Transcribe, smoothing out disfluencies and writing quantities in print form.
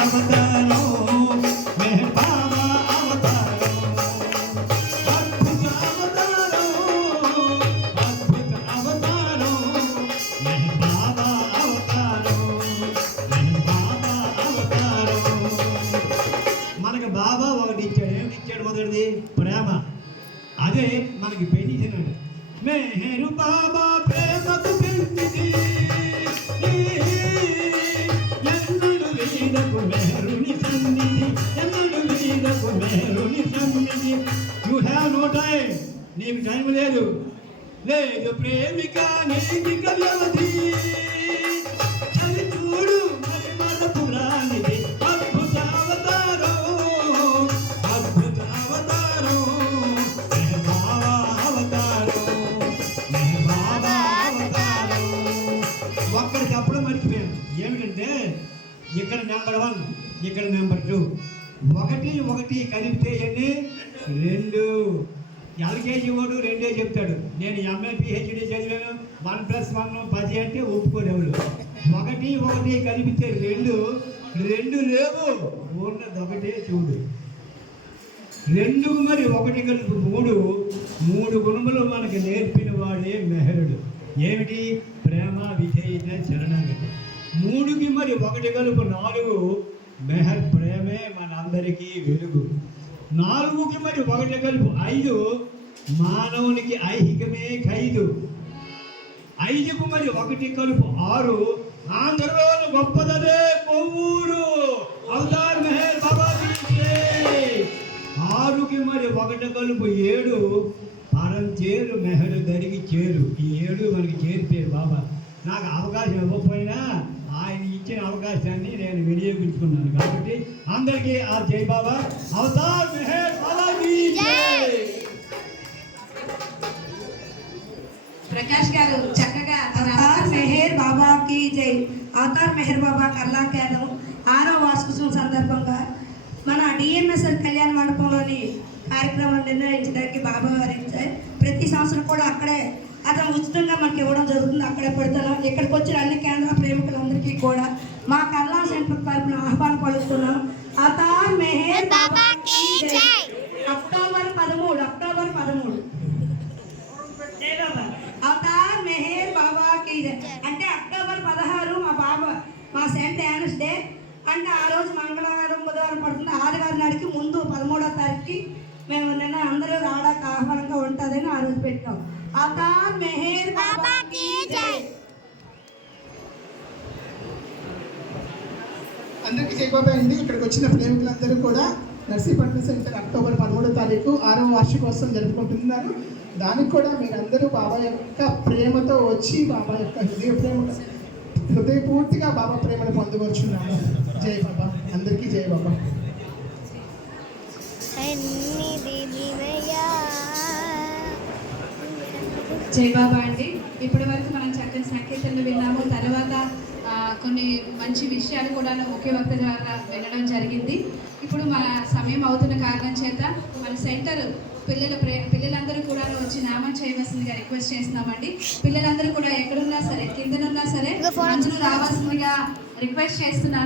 అవతారం మెహర్ బాబా అవతారం అద్భుత అవతారం అద్భుత అవతారం మెహర్ బాబా అవతారం మెహర్ బాబా అవతారం మనకి బాబా ఒకటి ఇచ్చాడు. ఏమిటి ఇచ్చాడు? మొదటిది ప్రేమ. అదే మనకి పెన్నిచ్చినాడు. మెహరు బాబా ప్రేమకు పెంచిది ఎన్నడు వీడకు మెహరుని సన్నిధి ఎన్నడు వీడకు మెహరుని సన్నిధి. You have no time. నీకు టైం లేదు. లేదు ప్రేమిక నీతిక వ్యవధి. చలి చూడు మరి మన పురాణిది అద్భుత అవతారం అద్భుత అవతారం మెహర్ బాబా అవతారం మెహర్ బాబా అవతారం. ఒక్కడి చెప్పడం మర్చిపోయాను. ఏమిటంటే ఇక్కడ నెంబర్ 1, ఇక్కడ నెంబర్ 2. ఒకటి ఒకటి కలిపితే ఎన్ని? 2. ఎల్కేజీ వాడు 2 చెప్తాడు. నేను ఎంఏ పిహెచ్డి చదివాను. 1+1 10 అంటే ఒప్పుకోలేవుడు. ఒకటి ఒకటి కలిపితే 2. 2 లేవు, ఉన్నది ఒకటే. చూడు, 2 మరి 1 కలిపి 3. 3 గుణములు మనకి నేర్పిన వాడే మెహరుడు. ఏమిటి? ప్రేమ, విధేయత, శరణాగతి. 3కి మరి 1 కలుపు 4. మెహర్ ప్రేమే మనందరికీ వెలుగు. 4కి మరి 1 కలుపు 5. మానవునికి ఐహికమే ఖైదు. 5కు మరి 1 కలుపు 6. ఆంధ్రలోని గొప్పదదే కొవ్వూరు. అవతార్ మెహర్ బాబా. 6కి మరి 1 కలుపు 7. పరం చేరు మెహరు దరిగి చేరు. ఈ 7 మనకి చేరిపోయారు బాబా. నాకు అవకాశం ఇవ్వకపోయినా ఆయన ఇచ్చిన అవకాశాన్ని నేను వినియోగించుకున్నాను. కాబట్టి అందరికీ ఆ జై బాబా. అవతార్ మెహర్ బాబాకి జై. ప్రకాష్ గారు చక్కగా అవతార్ మెహర్ బాబాకి జై. అవతార్ మెహర్ బాబా కర్లాకేదం 6వ వార్షికోత్సవం సందర్భంగా మన డిఎంఎస్ఎల్ కళ్యాణ మండపంలోని కార్యక్రమాన్ని నిర్ణయించడానికి బాబా వారించారు. ప్రతి సంవత్సరం కూడా అక్కడే అతను ఉచితంగా మనకి ఇవ్వడం జరుగుతుంది. అక్కడే పెడుతున్నాం. ఇక్కడికి వచ్చిన అన్ని కేంద్ర ప్రేమికులందరికీ కూడా మా కర్లా సెంటర్ తరపున ఆహ్వానం పలుకుతున్నాం. అవతార్ మెహర్ బాబాకి జై. అక్టోబర్ 13 అవతార్ మెహర్ బాబాకి జై అంటే అక్టోబర్ 16 మా సెంట్ యానస్ డే. అంటే ఆ రోజు మంగళవారం బుధవారం పడుతుంది. ఆదివారం నాటికి ముందు 13వ తారీఖుకి మేము నిన్న అందరూ రావడానికి ఆహ్వానంగా ఉంటుందని ఆ రోజు పెట్టాం. అవతార్ మెహర్ బాబాకి జై. అందరికీ జై బాబా అండి. ఇక్కడికి వచ్చిన ప్రేమికులందరూ కూడా నర్సీపట్నం సెంటర్ అక్టోబర్ 13వ తారీఖు 6వ వార్షికోత్సవం జరుపుకుంటున్నారు. దానికి కూడా మీరందరూ బాబా యొక్క ప్రేమతో వచ్చి బాబా యొక్క హృదయపూర్తిగా బాబా ప్రేమను పొందవచ్చున్నాము. జై బాబా. అందరికీ జై బాబా. జై బాబా అండి. ఇప్పటి వరకు మనం చక్కని సంకేతాలు విన్నాము. తర్వాత కొన్ని మంచి విషయాలు కూడా ఒకే వక్త ద్వారా వినడం జరిగింది. ఇప్పుడు మన సమయం అవుతున్న కారణం చేత మన సెంటర్ పిల్లలందరూ కూడా వచ్చి నామం చేయవలసిందిగా రిక్వెస్ట్ చేస్తున్నామండి. పిల్లలందరూ కూడా ఎక్కడున్నా సరే, కిందనున్నా సరే అందరూ రావాల్సిందిగా రిక్వెస్ట్ చేస్తున్నాను.